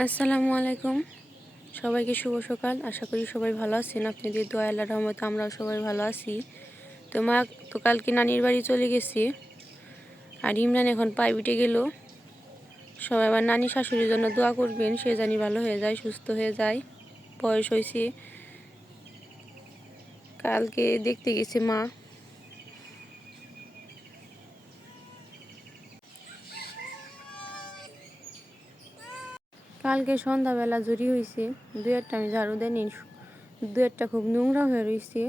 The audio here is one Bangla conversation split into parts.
আসসালামু আলাইকুম, সবাইকে শুভ সকাল। আশা করি সবাই ভালো আছেন। আপনাদের দোয়া আল্লাহর রহমতে আমরাও সবাই ভালো আছি। তো কালকে নানির বাড়ি চলে গেছি, আর ইমরান এখন প্রাইভেটে গেল। সবাই আবার নানি শাশুড়ির জন্য দোয়া করবেন, সে জানি ভালো হয়ে যায়, সুস্থ হয়ে যায়। বয়স হয়েছে। কালকে দেখতে গেছে মা। কালকে সন্ধ্যাবেলা জুড়ি হয়েছে, দু একটা আমি ঝাড়ু দেয়নি, দু একটা খুব নোংরা হয়ে রয়েছে,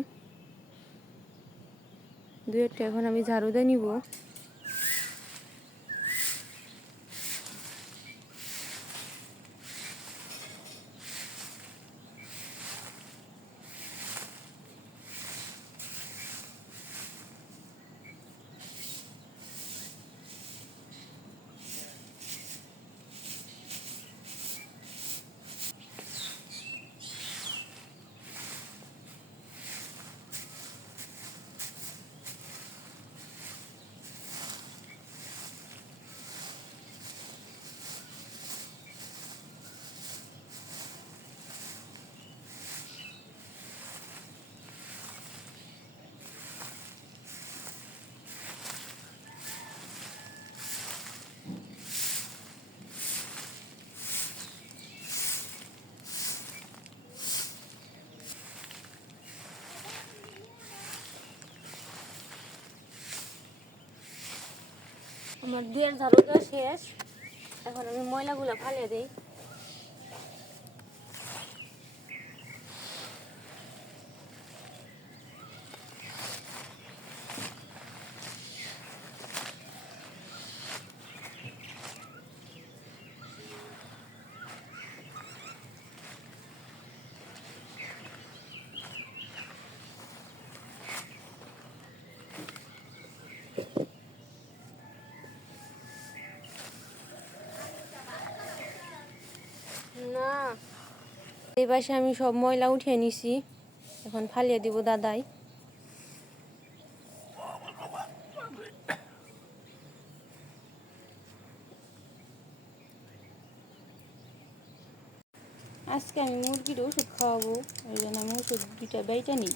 দু একটা এখন আমি ঝাড়ু দিয়ে নিব। আমার দুয়ের ঝাড়ু দেওয়া শেষ, এখন আমি ময়লাগুলো ফালিয়ে দিই। না, এই পাশে আমি সব ময়লা উঠিয়ে নিছি, এখন ফালিয়ে দিব দাদাই। আজকে আমি মুরগির ওষুধ খাওয়াবো, ওই জন্য আমি ওষুধ দুইটা বাইটা নিই।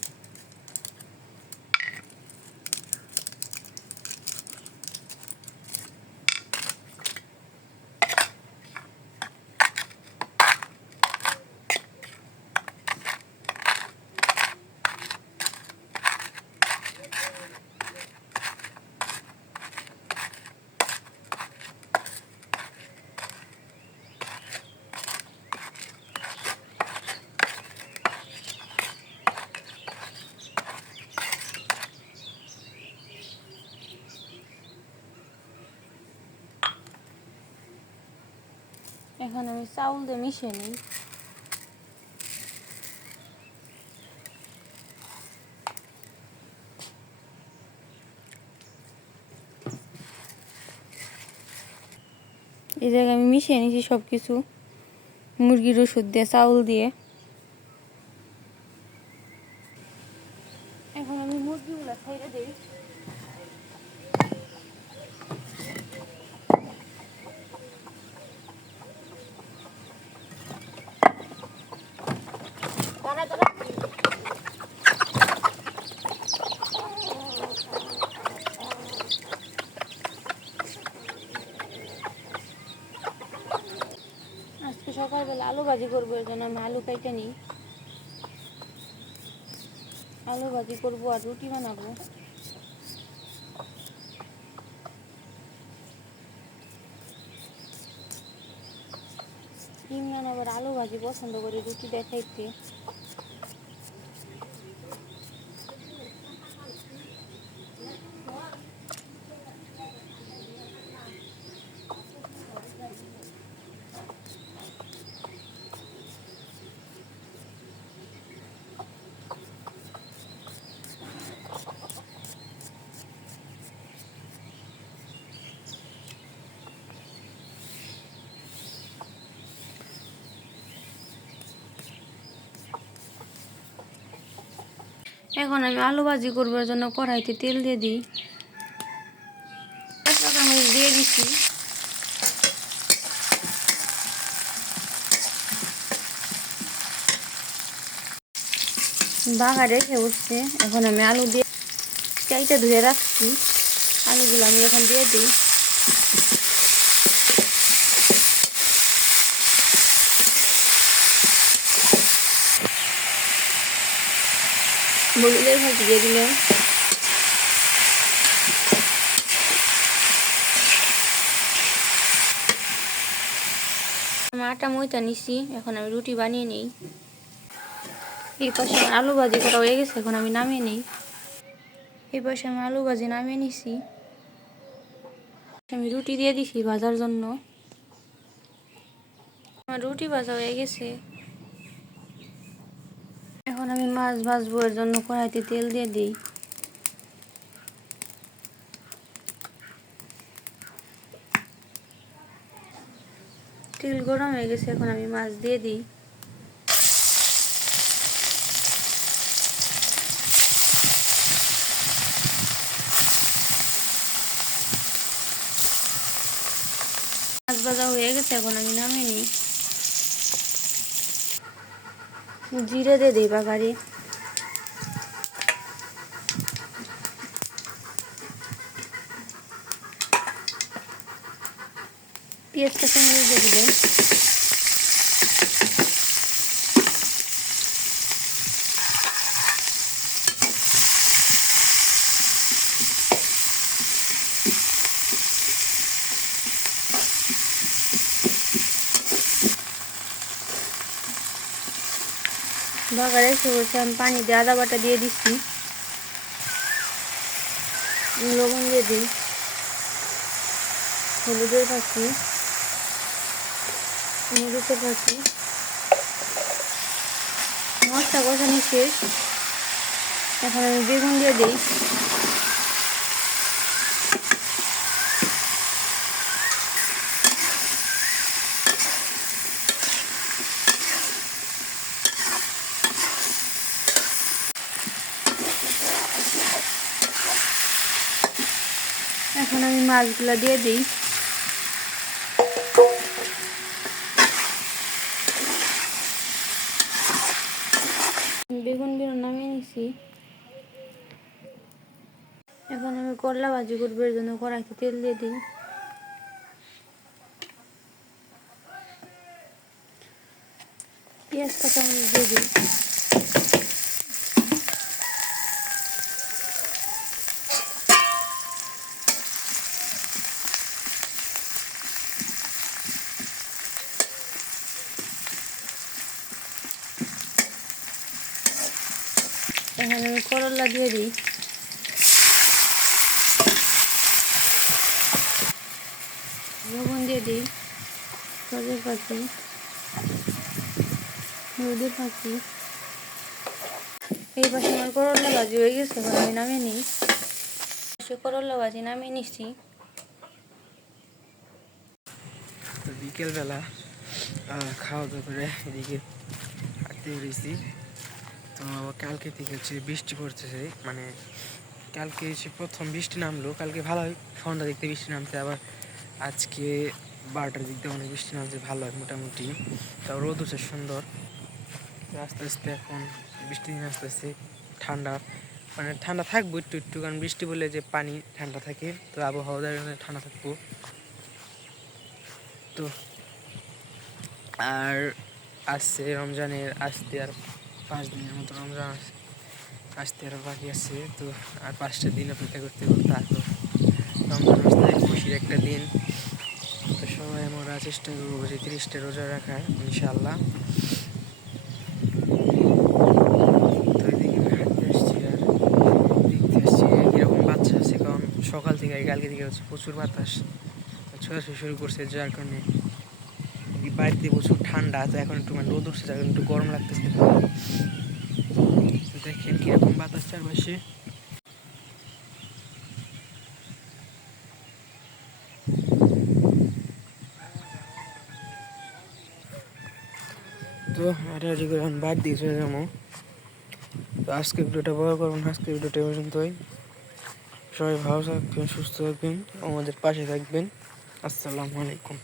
এখন আমি চাউল দিয়ে মিশিয়ে নিই। এই জায়গায় আমি মিশিয়ে নিয়েছি সব কিছু, মুরগির ওষুধ দিয়ে, চাউল দিয়ে। এখন আমি মুরগিগুলো ছেড়ে দিই। আজকে সকালবেলা আলু ভাজি করবো, এর জন্য আমি আলু কেটে নিই। আলু ভাজি করবো আর রুটি বানাবো। ইমরান আবার আলু ভাজি পছন্দ করে, রুটি দেখাইতে। এখন আমি আলু ভাজি করবার জন্য কড়াইতে তেল দিয়ে দিই। কাঁচা মরিচ দিয়ে দিচ্ছি। বাঘা রেখে বসছে। এখন আমি আলু দিয়ে চাইটা ধুয়ে রাখছি, আলুগুলো আমি এখন দিয়ে দিই। হলুদের ভাজি দিয়ে দিলাম। আমি আটা ময়দা নিছি, এখন আমি রুটি বানিয়ে নিই। এই পাশে আমার আলু ভাজি করা হয়ে গেছে, এখন আমি নামিয়ে নিই। এই পাশে আমি আলু ভাজি নামিয়ে নিছি, আমি রুটি দিয়ে দিছি ভাজার জন্য। আমার রুটি ভাজা হয়ে গেছে। এখন আমি মাছ ভাজবো, এর জন্য কড়াইতে তেল দিয়ে দিই। তেল গরম হয়ে গেছে, এখন আমি মাছ দিয়ে দিই। মাছ ভাজা হয়ে গেছে, এখন আমি নামিয়ে নিই। জিরে দিয়ে দিই বাগারে। পেঁয়াজটা সঙ্গে দিয়ে দিবেন। বাগারে এসে বলছে, আমি পানি দিয়ে আদা বাটা দিয়ে দিচ্ছি, লবণ দিয়ে দিই, হলুদের পাখি, মরিচের পাখি, মশলা কষানো শেষ। এখন আমি বেগুন দিয়ে দিই। এখন আমি মাছগুলো দিয়ে দিই। বেগুন নামিয়ে নিছি। এখন আমি করলা ভাজি করবো, এর জন্য কড়াইতে তেল দিয়ে দিই। পেঁয়াজ কাঁচামরিচ দিয়ে দিই। এখন আমি করলা দিয়ে দিই। লবণ দিয়ে দিই, সজের পাখি, হলুদের পাখি। এই পাশে আমার করলা ভাজি হয়ে গেছে, এখন আমি নামিয়ে নিই। করলা ভাজি নামিয়ে নিচ্ছি। বিকেলবেলা খাওয়া দাওয়া করে এদিকে হাঁটতে বেরিয়েছি। তো কালকে থেকে হচ্ছে বৃষ্টি পড়তেছে, মানে কালকে এসে প্রথম বৃষ্টি নামলো। কালকে ভালো হয়, সন্ধ্যা দিক থেকে বৃষ্টি নামছে, আবার আজকে 12টার দিক দিয়ে অনেক বৃষ্টি নামছে, ভালো হয় মোটামুটি। তাও রোদ হচ্ছে সুন্দর। আস্তে আস্তে এখন বৃষ্টি দিন আস্তে আস্তে ঠান্ডা, মানে ঠান্ডা থাকবো একটু একটু, কারণ বৃষ্টি বললে যে পানি ঠান্ডা থাকে, তো আবহাওয়া ঠান্ডা থাকবো। তো আর আসছে রমজানের, আসতে আর 5 দিনের মতো রমজান আসতে আর বাকি আছে। তো আর 5টা দিন অপেক্ষা করতে করতে আসবো রমজান আসতে, খুশির একটা দিন। তো সবাই আমরা চেষ্টা করবো যে 30টা রোজা রাখার, ইনশাআল্লাহ। তো এদিকে আমি হাঁটতে আসছি আর দেখতে আসছি কীরকম বাতাস আছে, কারণ সকাল থেকে কালকে থেকে হচ্ছে প্রচুর বাতাস ছোঁয়াছুঁই শুরু করছে, যার কারণে বাড়িতে প্রচুর ঠান্ডা। তো এখন একটু মানে রোদ উঠছে, যার কারণে একটু গরম লাগতেছে। দেখেন কিরকম বাতাস চারপাশে। তো হাঁটাহাঁটি করে এখন বাড়ি দিয়ে চলে যাবো। তো আজকে ভিডিওটা বড় করবেন, আজকে ভিডিওটা পর্যন্তই। সবাই ভালো থাকবেন, সুস্থ থাকবেন, আমাদের পাশে থাকবেন। আসসালামু আলাইকুম।